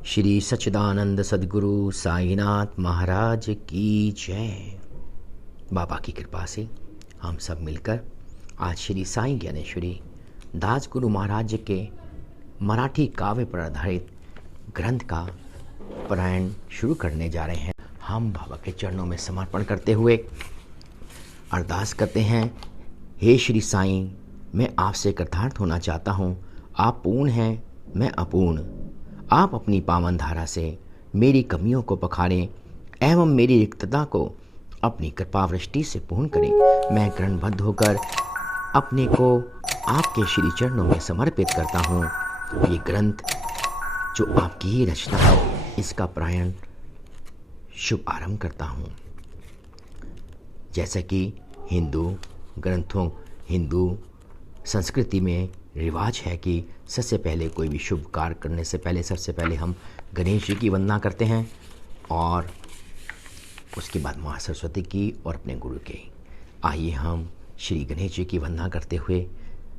श्री सच्चिदानंद सद्गुरु साईनाथ महाराज की जय। बाबा की कृपा से हम सब मिलकर आज श्री साईं ज्ञानेश्वरी दास गुरु महाराज के मराठी काव्य पर आधारित ग्रंथ का पारायण शुरू करने जा रहे हैं। हम बाबा के चरणों में समर्पण करते हुए अरदास करते हैं, हे श्री साईं, मैं आपसे कृतार्थ होना चाहता हूँ। आप पूर्ण हैं, मैं अपूर्ण। आप अपनी पावन धारा से मेरी कमियों को पखारें एवं मेरी रिक्तता को अपनी कृपा वृष्टि से पूर्ण करें। मैं ग्रंथबद्ध होकर अपने को आपके श्री चरणों में समर्पित करता हूँ। ये ग्रंथ जो आपकी ही रचना है, इसका पारायण शुभ आरंभ करता हूँ। जैसा कि हिंदू संस्कृति में रिवाज है कि सबसे पहले कोई भी शुभ कार्य करने से पहले सबसे पहले हम गणेश जी की वंदना करते हैं और उसके बाद माँ सरस्वती की और अपने गुरु की। आइए हम श्री गणेश जी की वंदना करते हुए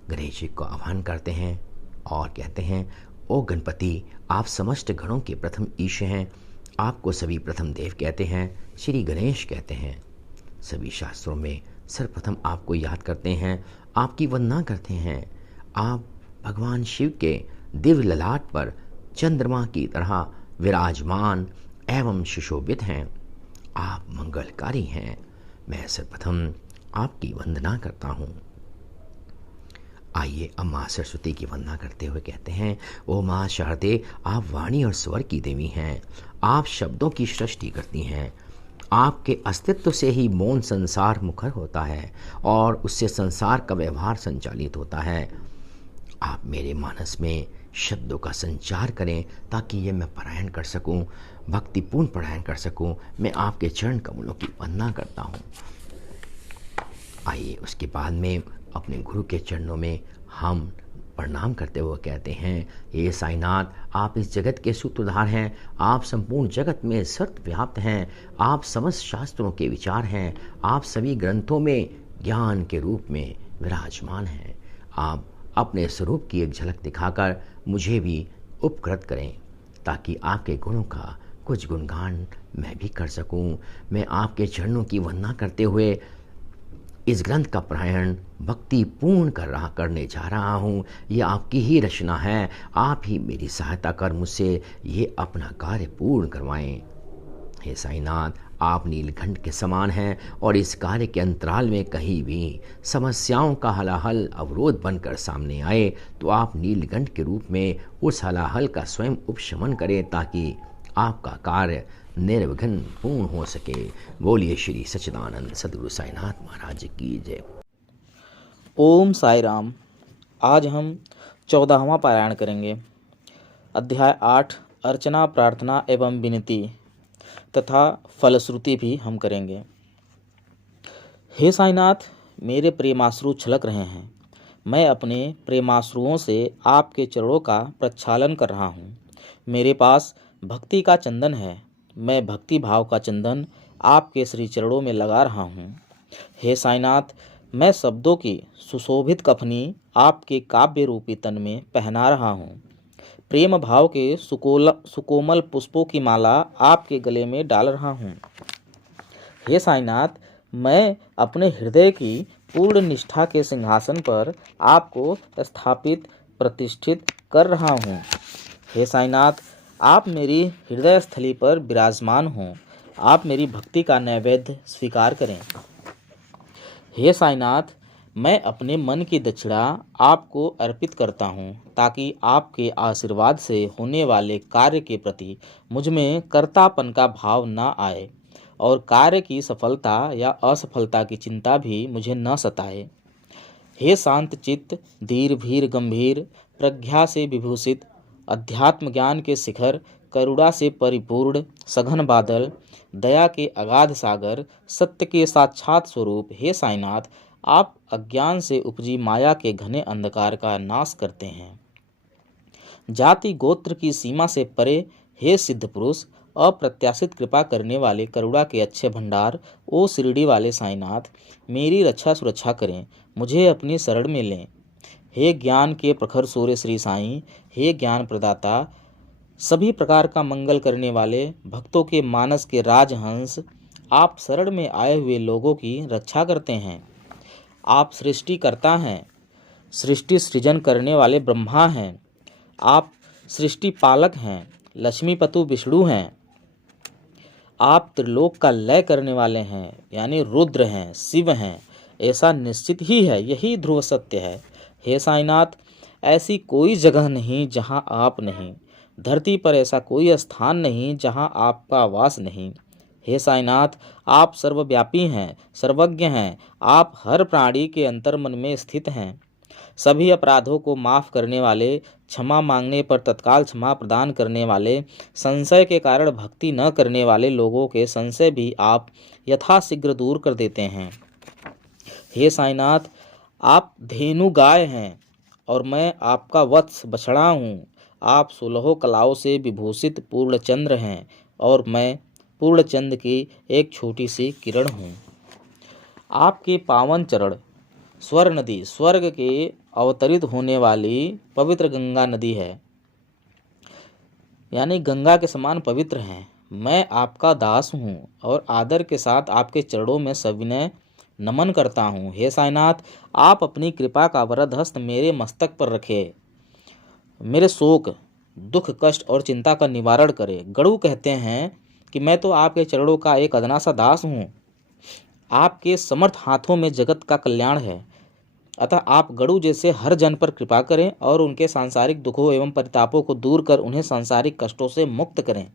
गणेश जी को आह्वान करते हैं और कहते हैं, ओ गणपति, आप समस्त गणों के प्रथम ईश हैं। आपको सभी प्रथम देव कहते हैं, श्री गणेश कहते हैं। सभी शास्त्रों में सर्वप्रथम आपको याद करते हैं, आपकी वंदना करते हैं। आप भगवान शिव के दिव्य ललाट पर चंद्रमा की तरह विराजमान एवं सुशोभित हैं। आप मंगलकारी हैं। मैं सर्वप्रथम आपकी वंदना करता हूँ। आइए अब माँ सरस्वती की वंदना करते हुए कहते हैं, ओ माँ शारदे, आप वाणी और स्वर की देवी हैं। आप शब्दों की सृष्टि करती हैं। आपके अस्तित्व से ही मौन संसार मुखर होता है और उससे संसार का व्यवहार संचालित होता है। आप मेरे मानस में शब्दों का संचार करें ताकि ये मैं पारायण कर सकूं, भक्तिपूर्ण पारायण कर सकूं। मैं आपके चरण कमलों की वंदना करता हूं। आइए उसके बाद में अपने गुरु के चरणों में हम प्रणाम करते हुए कहते हैं, हे साईनाथ, आप इस जगत के सूत्रधार हैं। आप संपूर्ण जगत में सर्वव्याप्त हैं। आप समस्त शास्त्रों के विचार हैं। आप सभी ग्रंथों में ज्ञान के रूप में विराजमान हैं। आप अपने स्वरूप की एक झलक दिखाकर मुझे भी उपकृत करें ताकि आपके गुणों का कुछ गुणगान मैं भी कर सकूं। मैं आपके चरणों की वंदना करते हुए इस ग्रंथ का पारायण भक्ति पूर्ण करने जा रहा हूँ। ये आपकी ही रचना है। आप ही मेरी सहायता कर मुझसे ये अपना कार्य पूर्ण करवाएं। हे साईनाथ, आप नीलकंठ के समान हैं और इस कार्य के अंतराल में कहीं भी समस्याओं का हलाहल अवरोध बनकर सामने आए तो आप नीलकंठ के रूप में उस हलाहल का स्वयं उपशमन करें ताकि आपका कार्य निर्विघ्न पूर्ण हो सके। बोलिए श्री सच्चिदानंद सद्गुरु साईनाथ महाराज की जय। ओम साई राम। आज हम 14वां पारायण करेंगे। अध्याय 8 अर्चना, प्रार्थना एवं विनती तथा फलश्रुति भी हम करेंगे। हे साईनाथ, मेरे प्रेमाश्रु छलक रहे हैं। मैं अपने प्रेमाश्रुओं से आपके चरणों का प्रक्षालन कर रहा हूँ। मेरे पास भक्ति का चंदन है। मैं भक्ति भाव का चंदन आपके श्री चरणों में लगा रहा हूँ। हे साईनाथ, मैं शब्दों की सुशोभित कफनी आपके काव्य रूपी तन में पहना रहा हूँ। प्रेम भाव के सुकोमल पुष्पों की माला आपके गले में डाल रहा हूँ। हे साईनाथ, मैं अपने हृदय की पूर्ण निष्ठा के सिंहासन पर आपको स्थापित प्रतिष्ठित कर रहा हूँ। हे साईनाथ, आप मेरी हृदय स्थली पर विराजमान हों। आप मेरी भक्ति का नैवेद्य स्वीकार करें। हे साईनाथ, मैं अपने मन की दक्षिणा आपको अर्पित करता हूँ ताकि आपके आशीर्वाद से होने वाले कार्य के प्रति मुझ में कर्तापन का भाव न आए और कार्य की सफलता या असफलता की चिंता भी मुझे न सताए। हे शांत चित्त, धीर भीर गंभीर, प्रज्ञा से विभूषित, अध्यात्म ज्ञान के शिखर, करुणा से परिपूर्ण, सघन बादल, दया के अगाध सागर, सत्य के साक्षात स्वरूप, हे साईनाथ, आप अज्ञान से उपजी माया के घने अंधकार का नाश करते हैं। जाति गोत्र की सीमा से परे, हे सिद्ध पुरुष, अप्रत्याशित कृपा करने वाले करुणा के अच्छे भंडार, ओ शिरडी वाले साईनाथ, मेरी रक्षा सुरक्षा करें, मुझे अपनी शरण में लें। हे ज्ञान के प्रखर सूर्य श्री साईं, हे ज्ञान प्रदाता सभी प्रकार का मंगल करने वाले भक्तों के मानस के राजहंस, आप शरण में आए हुए लोगों की रक्षा करते हैं। आप सृष्टिकर्ता हैं, सृष्टि सृजन करने वाले ब्रह्मा हैं। आप सृष्टि पालक हैं, लक्ष्मीपतु विष्णु हैं। आप त्रिलोक का लय करने वाले हैं, यानी रुद्र हैं, शिव हैं। ऐसा निश्चित ही है, यही ध्रुव सत्य है। हे साईनाथ, ऐसी कोई जगह नहीं जहाँ आप नहीं, धरती पर ऐसा कोई स्थान नहीं जहाँ आपका वास नहीं। हे साईनाथ, आप सर्वव्यापी हैं, सर्वज्ञ हैं। आप हर प्राणी के अंतर्मन में स्थित हैं। सभी अपराधों को माफ करने वाले, क्षमा मांगने पर तत्काल क्षमा प्रदान करने वाले, संशय के कारण भक्ति न करने वाले लोगों के संशय भी आप यथाशीघ्र दूर कर देते हैं। हे साईनाथ, आप धेनु गाय हैं और मैं आपका वत्स बछड़ा हूँ। आप 16 कलाओं से विभूषित पूर्णचंद्र हैं और मैं पूर्णचंद्र की एक छोटी सी किरण हूँ। आपके पावन चरण स्वर नदी, स्वर्ग के अवतरित होने वाली पवित्र गंगा नदी है, यानी गंगा के समान पवित्र हैं। मैं आपका दास हूँ और आदर के साथ आपके चरणों में सविनय नमन करता हूँ। हे साईनाथ, आप अपनी कृपा का वरद हस्त मेरे मस्तक पर रखें, मेरे शोक, दुख, कष्ट और चिंता का निवारण करें। गरुड़ कहते हैं कि मैं तो आपके चरणों का एक अदना सा दास हूँ। आपके समर्थ हाथों में जगत का कल्याण है, अतः आप गरुड़ जैसे हर जन पर कृपा करें और उनके सांसारिक दुखों एवं परितापों को दूर कर उन्हें सांसारिक कष्टों से मुक्त करें।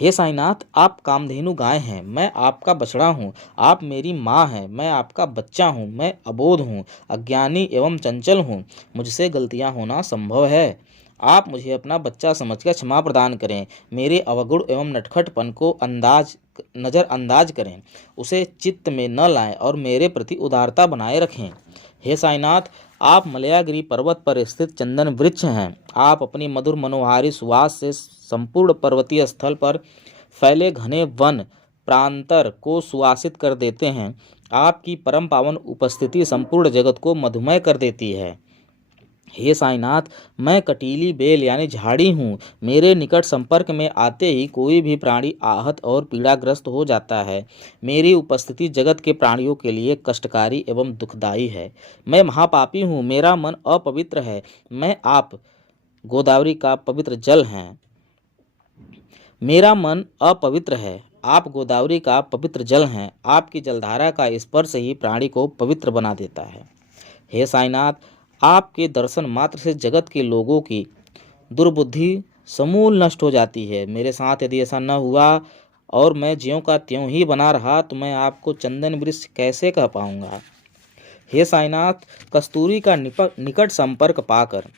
हे साईनाथ, आप कामधेनु गाय हैं, मैं आपका बछड़ा हूँ। आप मेरी माँ हैं, मैं आपका बच्चा हूँ। मैं अबोध हूँ, अज्ञानी एवं चंचल हूँ। मुझसे गलतियाँ होना संभव है। आप मुझे अपना बच्चा समझकर क्षमा प्रदान करें। मेरे अवगुण एवं नटखटपन को नज़रअंदाज करें, उसे चित्त में न लाएं और मेरे प्रति उदारता बनाए रखें। हे साईनाथ, आप मलयागिरी पर्वत पर स्थित चंदन वृक्ष हैं। आप अपनी मधुर मनोहारी सुवास से संपूर्ण पर्वतीय स्थल पर फैले घने वन प्रांतर को सुवासित कर देते हैं। आपकी परम पावन उपस्थिति संपूर्ण जगत को मधुमय कर देती है। हे साईनाथ, मैं कटीली बेल यानी झाड़ी हूँ। मेरे निकट संपर्क में आते ही कोई भी प्राणी आहत और पीड़ाग्रस्त हो जाता है। मेरी उपस्थिति जगत के प्राणियों के लिए कष्टकारी एवं दुखदायी है। मैं महापापी हूँ, मेरा मन अपवित्र है। मैं आप गोदावरी का पवित्र जल हैं। मेरा मन अपवित्र है, आप गोदावरी का पवित्र जल हैं। आपकी जलधारा का स्पर्श ही प्राणी को पवित्र बना देता है। हे साईनाथ, आपके दर्शन मात्र से जगत के लोगों की दुर्बुद्धि समूल नष्ट हो जाती है। मेरे साथ यदि ऐसा न हुआ और मैं ज्यों का त्यों ही बना रहा तो मैं आपको चंदन वृक्ष कैसे कह पाऊंगा। हे साईनाथ, कस्तूरी का निकट संपर्क पाकर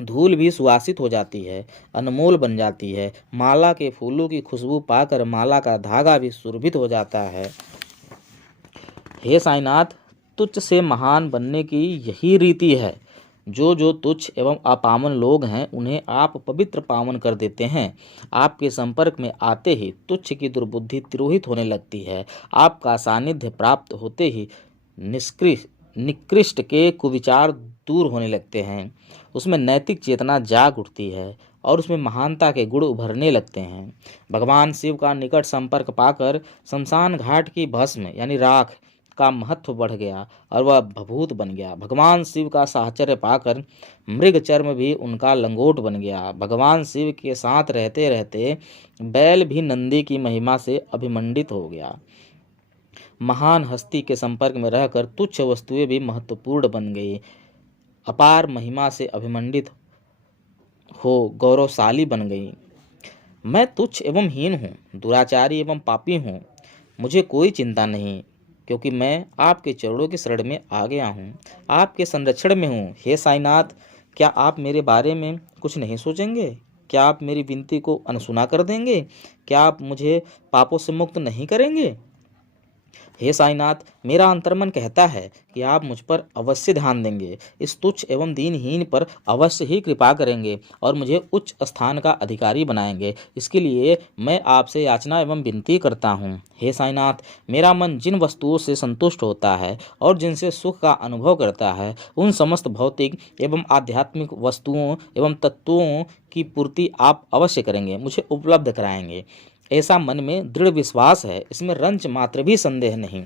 धूल भी सुवासित हो जाती है, अनमोल बन जाती है। माला के फूलों की खुशबू पाकर माला का धागा भी सुरभित हो जाता है। हे साईनाथ, तुच्छ से महान बनने की यही रीति है। जो तुच्छ एवं अपावन लोग हैं उन्हें आप पवित्र पावन कर देते हैं। आपके संपर्क में आते ही तुच्छ की दुर्बुद्धि तिरोहित होने लगती है। आपका सानिध्य प्राप्त होते ही निकृष्ट के कुविचार दूर होने लगते हैं। उसमें नैतिक चेतना जाग उठती है और उसमें महानता के गुण उभरने लगते हैं। भगवान शिव का निकट संपर्क पाकर शमशान घाट की भस्म यानी राख का महत्व बढ़ गया और वह भभूत बन गया। भगवान शिव का साहचर्य पाकर मृग चर्म भी उनका लंगोट बन गया। भगवान शिव के साथ रहते रहते बैल भी नंदी की महिमा से अभिमंडित हो गया। महान हस्ती के संपर्क में रहकर तुच्छ वस्तुएं भी महत्वपूर्ण बन गई। अपार महिमा से अभिमंडित हो गौरवशाली बन गई। मैं तुच्छ एवं हीन हूँ, दुराचारी एवं पापी हूँ। मुझे कोई चिंता नहीं, क्योंकि मैं आपके चरणों की शरण में आ गया हूँ, आपके संरक्षण में हूँ। हे साईनाथ, क्या आप मेरे बारे में कुछ नहीं सोचेंगे? क्या आप मेरी विनती को अनसुना कर देंगे? क्या आप मुझे पापों से मुक्त नहीं करेंगे? हे साईनाथ, मेरा अंतर्मन कहता है कि आप मुझ पर अवश्य ध्यान देंगे, इस तुच्छ एवं दीनहीन पर अवश्य ही कृपा करेंगे और मुझे उच्च स्थान का अधिकारी बनाएंगे। इसके लिए मैं आपसे याचना एवं विनती करता हूँ। हे साईनाथ, मेरा मन जिन वस्तुओं से संतुष्ट होता है और जिनसे सुख का अनुभव करता है, उन समस्त भौतिक एवं आध्यात्मिक वस्तुओं एवं तत्वों की पूर्ति आप अवश्य करेंगे, मुझे उपलब्ध कराएंगे। ऐसा मन में दृढ़ विश्वास है, इसमें रंच मात्र भी संदेह नहीं।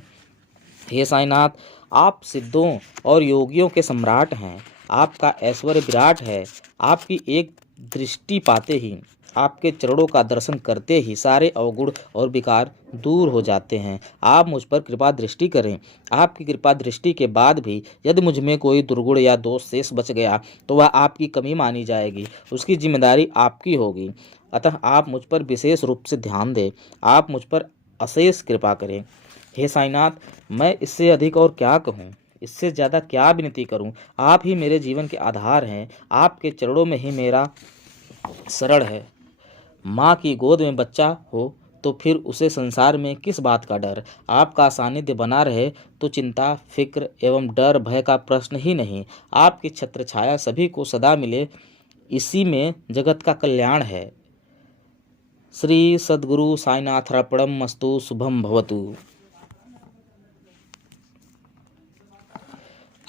हे साईनाथ, आप सिद्धों और योगियों के सम्राट हैं, आपका ऐश्वर्य विराट है। आपकी एक दृष्टि पाते ही, आपके चरणों का दर्शन करते ही सारे अवगुण और विकार दूर हो जाते हैं। आप मुझ पर कृपा दृष्टि करें। आपकी कृपा दृष्टि के बाद भी यदि मुझ में कोई दुर्गुण या दोष शेष बच गया तो वह आपकी कमी मानी जाएगी, उसकी जिम्मेदारी आपकी होगी। अतः आप मुझ पर विशेष रूप से ध्यान दें, आप मुझ पर अशेष कृपा करें। हे साईनाथ, मैं इससे अधिक और क्या कहूँ, इससे ज़्यादा क्या विनती करूँ। आप ही मेरे जीवन के आधार हैं, आपके चरणों में ही मेरा शरण है। माँ की गोद में बच्चा हो तो फिर उसे संसार में किस बात का डर। आपका सानिध्य बना रहे तो चिंता, फिक्र एवं डर भय का प्रश्न ही नहीं। आपकी छत्र छाया सभी को सदा मिले, इसी में जगत का कल्याण है। श्री सद्गुरु साईनाथार्पणम मस्तु। शुभम भवतु।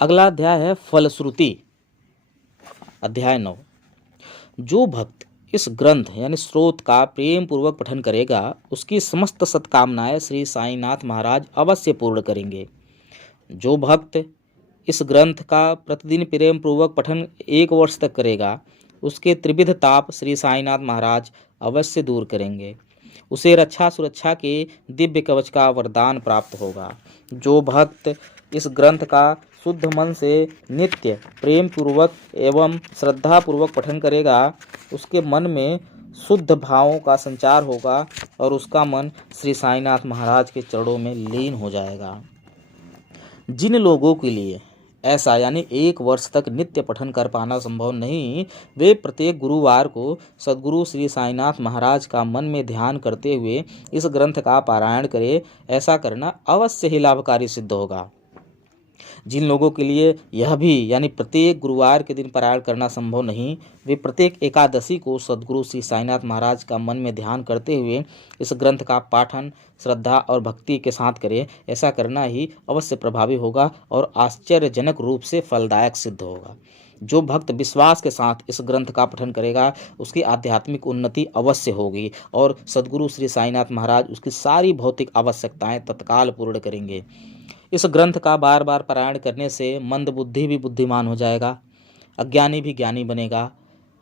अगला अध्याय है फलश्रुति। अध्याय 9। जो भक्त इस ग्रंथ यानी स्रोत का प्रेम पूर्वक पठन करेगा, उसकी समस्त सत्कामनाएं श्री साईनाथ महाराज अवश्य पूर्ण करेंगे। जो भक्त इस ग्रंथ का प्रतिदिन प्रेम पूर्वक पठन 1 वर्ष तक करेगा, उसके त्रिविध ताप श्री साईनाथ महाराज अवश्य दूर करेंगे। उसे रक्षा सुरक्षा के दिव्य कवच का वरदान प्राप्त होगा। जो भक्त इस ग्रंथ का शुद्ध मन से नित्य प्रेम पूर्वक एवं श्रद्धा पूर्वक पठन करेगा, उसके मन में शुद्ध भावों का संचार होगा और उसका मन श्री साईनाथ महाराज के चरणों में लीन हो जाएगा। जिन लोगों के लिए ऐसा यानी 1 वर्ष तक नित्य पठन कर पाना संभव नहीं, वे प्रत्येक गुरुवार को सद्गुरु श्री साईनाथ महाराज का मन में ध्यान करते हुए इस ग्रंथ का पारायण करें। ऐसा करना अवश्य ही लाभकारी सिद्ध होगा। जिन लोगों के लिए यह भी यानी प्रत्येक गुरुवार के दिन पारायण करना संभव नहीं, वे प्रत्येक एकादशी को सद्गुरु श्री साईनाथ महाराज का मन में ध्यान करते हुए इस ग्रंथ का पाठन श्रद्धा और भक्ति के साथ करें। ऐसा करना ही अवश्य प्रभावी होगा और आश्चर्यजनक रूप से फलदायक सिद्ध होगा। जो भक्त विश्वास के साथ इस ग्रंथ का पठन करेगा, उसकी आध्यात्मिक उन्नति अवश्य होगी और सद्गुरु श्री साईनाथ महाराज उसकी सारी भौतिक आवश्यकताएं तत्काल पूर्ण करेंगे। इस ग्रंथ का बार बार पारायण करने से मंद बुद्धि भी बुद्धिमान हो जाएगा, अज्ञानी भी ज्ञानी बनेगा।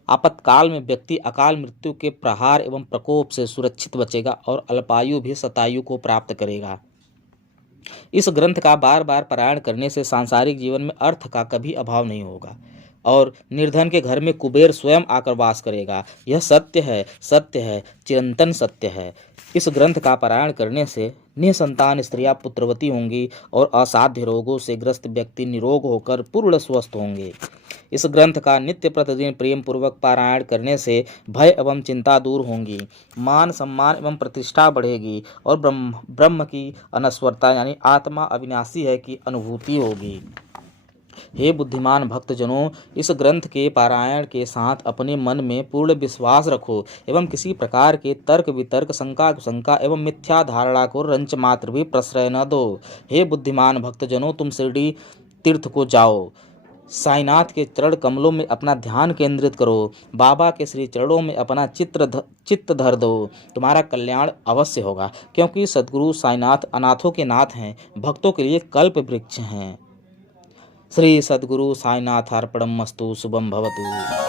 आपातकाल में व्यक्ति अकाल मृत्यु के प्रहार एवं प्रकोप से सुरक्षित बचेगा और अल्पायु भी शतायु को प्राप्त करेगा। इस ग्रंथ का बार बार पारायण करने से सांसारिक जीवन में अर्थ का कभी अभाव नहीं होगा और निर्धन के घर में कुबेर स्वयं आकर वास करेगा। यह सत्य है, चिरंतन सत्य है। इस ग्रंथ का पारायण करने से निसंतान स्त्रियां पुत्रवती होंगी और असाध्य रोगों से ग्रस्त व्यक्ति निरोग होकर पूर्ण स्वस्थ होंगे। इस ग्रंथ का नित्य प्रतिदिन प्रेम पूर्वक पारायण करने से भय एवं चिंता दूर होंगी, मान सम्मान एवं प्रतिष्ठा बढ़ेगी और ब्रह्म की अनश्वरता यानी आत्मा अविनाशी है की अनुभूति होगी। हे बुद्धिमान भक्तजनों, इस ग्रंथ के पारायण के साथ अपने मन में पूर्ण विश्वास रखो एवं किसी प्रकार के तर्क वितर्क शंका एवं मिथ्या धारणा को रंच मात्र भी प्रश्रय न दो। हे बुद्धिमान भक्तजनों, तुम शिरडी तीर्थ को जाओ, साईनाथ के चरण कमलों में अपना ध्यान केंद्रित करो, बाबा के श्री चरणों में अपना चित्त धर दो, तुम्हारा कल्याण अवश्य होगा। क्योंकि सद्गुरु साईनाथ अनाथों के नाथ हैं, भक्तों के लिए कल्प वृक्ष हैं। श्री सद्गुरु साईनाथार्पणम मस्तु। शुभम भवतु।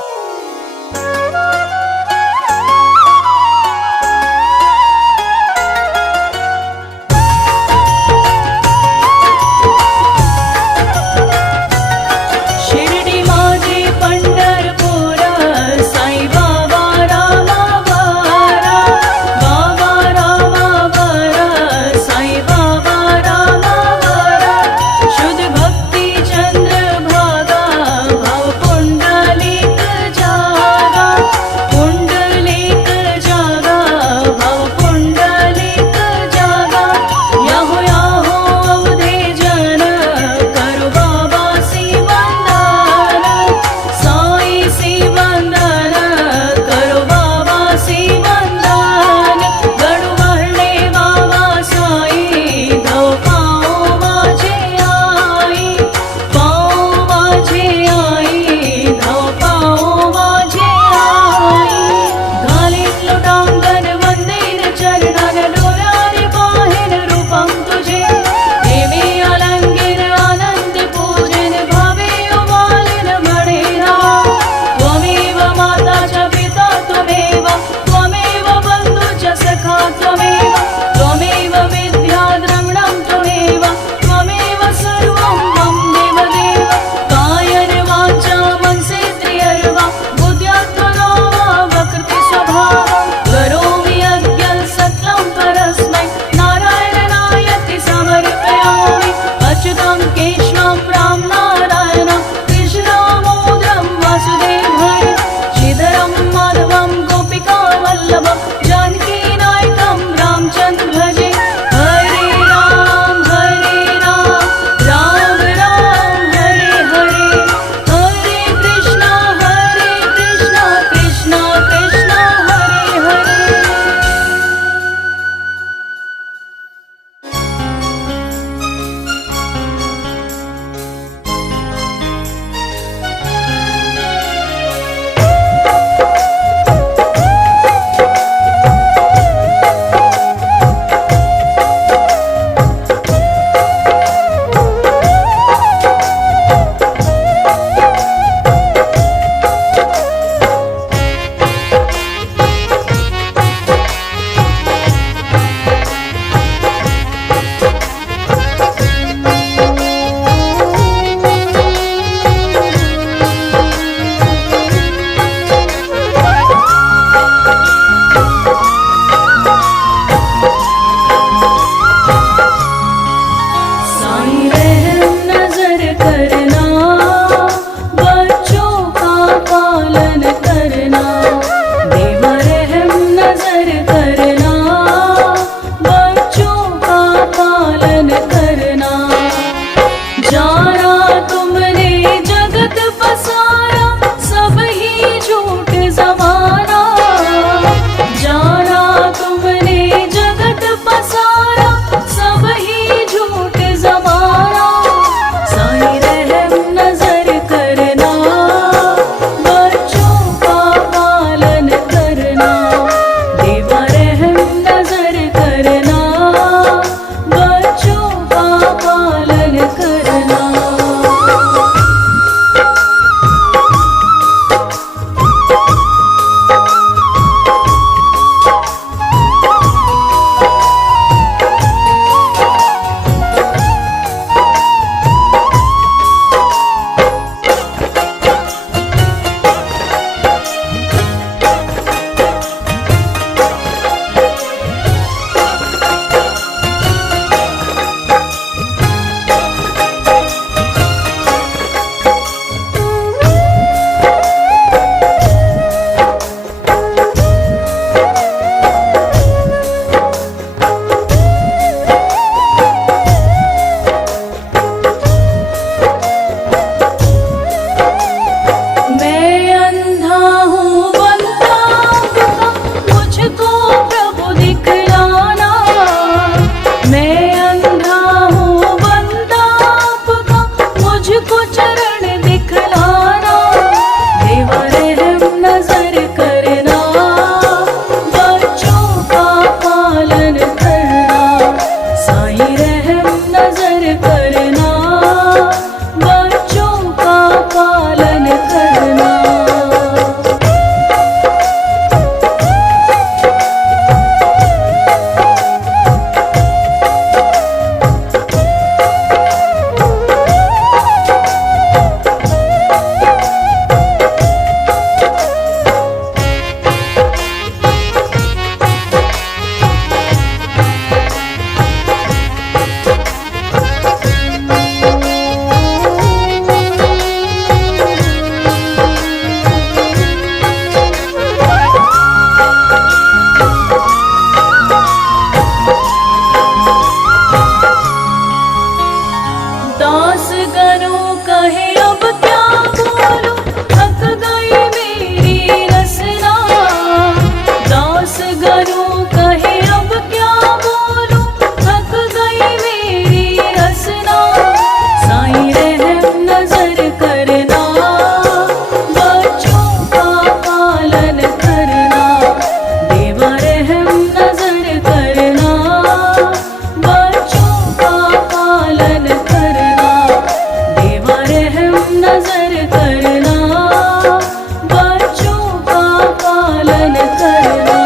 करना।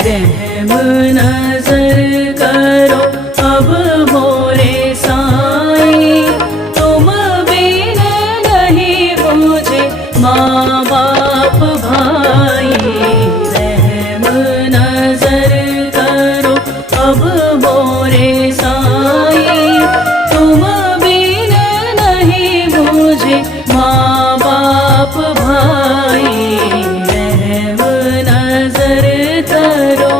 रहम नजर करो अब मोरे साईं, तुम बिन नहीं मुझे माँ बाप भाई। रहम नजर करो अब मोरे साईं, तुम बिन नहीं मुझे माँ बाप भाई। रहम नजर करो।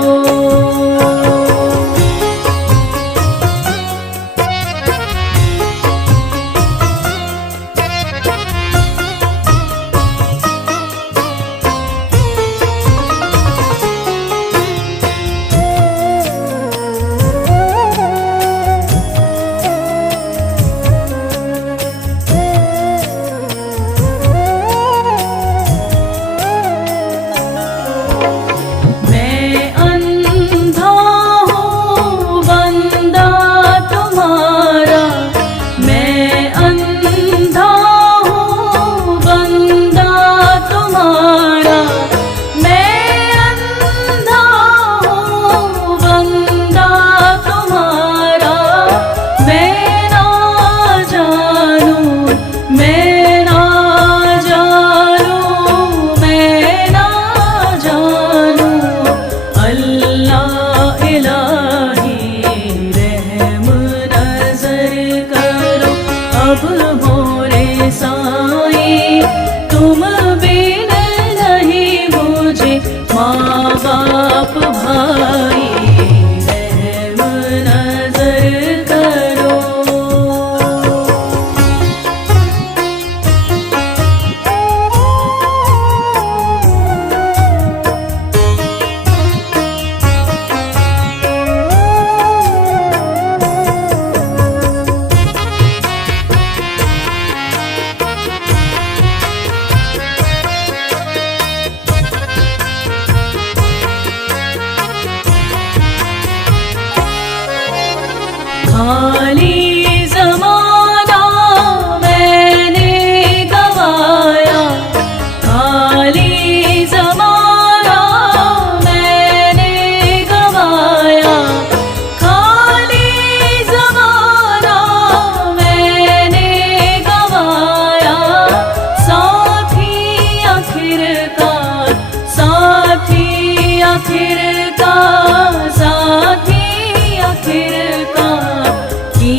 मैं अंधा हूँ बंदा तुम्हारा, मैं अंधा हूँ बंदा तुम्हारा, मैं अंधा हूँ बंदा तुम्हारा। मैं ना जानूं, मैं ना जानूं, मैं ना जानूं अल्लाह इलाही। रहम नजर करो अब मोरे साईं, तुम बिन नहीं मुझे माँ बाप भाई। रहम नजर करो। खाली ज़माना मैंने गवाया, खाली ज़माना मैंने गवाया, खाली ज़माना मैंने गवाया। साथी आखिरकार, साथी आखिरकार, साथी आखिरकार की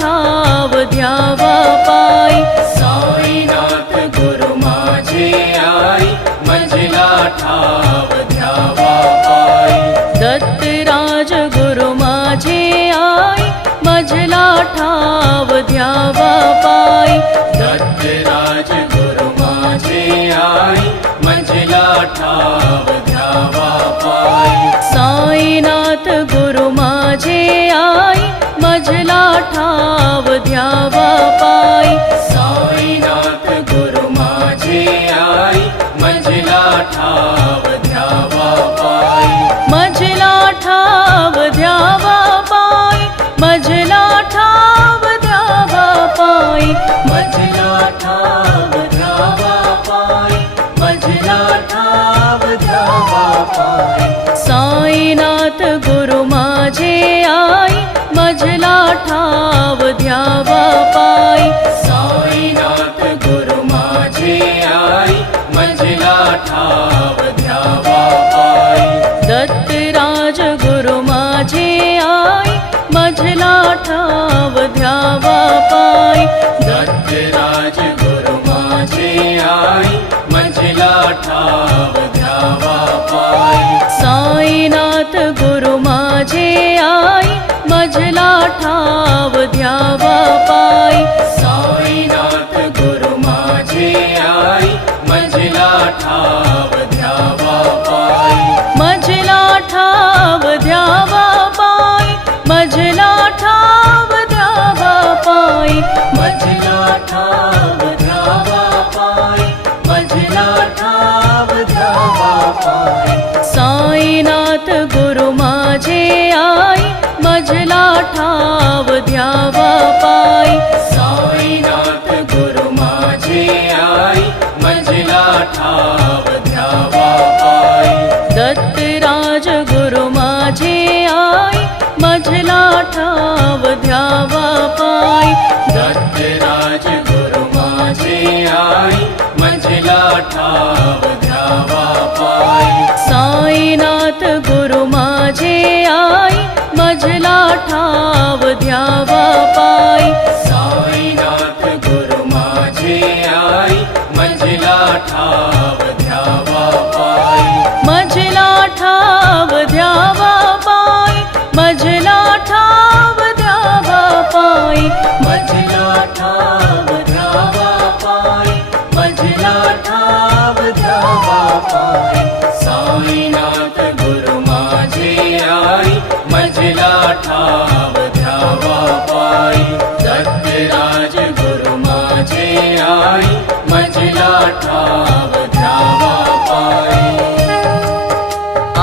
ठाव ध्यावा पाई साईनाथ गुरु माझे आई मंजिला ठाव ध्यावा पाई दत्तराज गुरु माझे आई मजला ठाव ध्यावा पाई दत्तराज गुरु माझे आई मंजिला ठाव ध्यावा पाई साईनाथ गुरु माझे आई मजला ठाव ध्यावा पाई साईनाथ गुरु माझे आई मंजिला ठाव ध्यावा पाई मजला ठाव ध्यावा पाई मजला ठाव ध्यावा पाई मंजिला ठाव ध्यावा पाई मंजिला ठाव ध्यावा पाई साईनाथ गुरु माझे आई मजला ठाव ध्यावा पाई साईनाथ गुरु माझे आई मंजिला ठाव ध्यावा पाई दत्तराज गुरु माझे आई मजला ठाव ध्यावा पाई दत्तराज गुरु माझे आई मंजिला ठाव ध्यावा पाई साईनाथ गुरु माझे आई मजला ठाव ध्यावा पाई साईनाथ गुरु माझे आई मंजिला ठाव ध्यावा पाई मजला ठाव ध्यावा पाई मजला ठाव ध्यावा पाई मंजिला ठाव ध्यावा पाई मंजिला ठाव ध्यावा पाई साईनाथ गुरु माझे आई मजला ठाव ध्यावा पाई साईनाथ गुरु माझे आई मंजिला ठाव ध्यावा पाई दत्तराज गुरु माझे आई मजला ठाव ध्यावा पाई दत्तराज गुरु माझे आई मंजिला ठाव ध्यावा पाई साईनाथ गुरु माझे आई मजला ठाव ध्यावा पाई साईनाथ गुरु माझे आई मंजिला ठाव ध्यावा पाई मजला ठाव ध्यावा पाई मजला ठाव ध्यावा पाई मंजिला ठाव ध्यावा पाई मंजिला ठाव ध्यावा पाई साईनाथ गुरु माझे आई मंजिला ठाव ध्यावा पाई दत्तराज गुरु माझे आई मंजिला ठाव ध्यावा पाई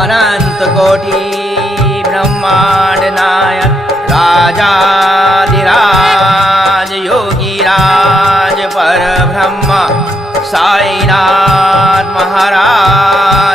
अनंत कोटि ब्रह्मांड नायक राजाधिराज योगीराज पर ब्रह्म साईनाथ महाराज